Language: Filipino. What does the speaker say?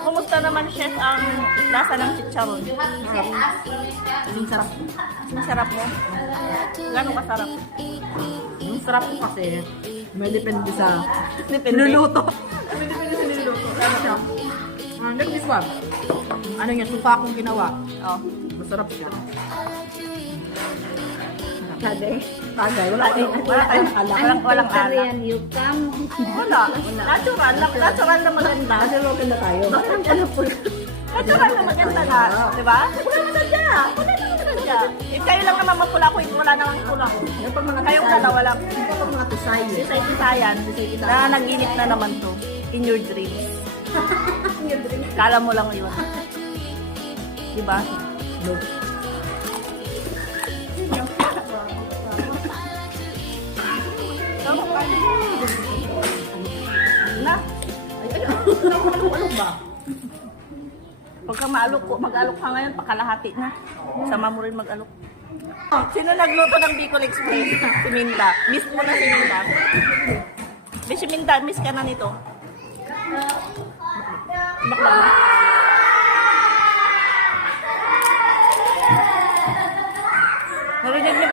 kumusta naman, chef, ang lasa ng chicharon? Ang sarap. Masarap mo? Gano'ng kasarap? Yung sarap ko kasi, may depende sa Depende. niluluto. May depende sa niluluto. Ano siya? Like this one. Ano niya, suka akong ginawa. Oh. Masarap siya. Tagay. Tagay, wala tayong alak. Walang alak. Korean yukam. Wala. Natural. Natural na maganda. Kasi local na tayo. Natural na maganda nga. Diba? Wala naman sadya. Wala naman sadya. Eh, kayo lang naman mapula ko. Wala namang pula ko. Yung pag mga Kayong dalawa lang. Yung pag mga tisay. Tisay-tisayan. Na naginip na naman to. In your dreams. Kala mo lang yun. Diba? No. Na. Alok ba? Pagka mag-alok ka ngayon, pakalahati na. Sama mo rin mag-alok. Oh, sino nagluto ng Bicol Express? Si Minda. Miss mo na si Minda. Si Minda, miss ka na nito. Bakla.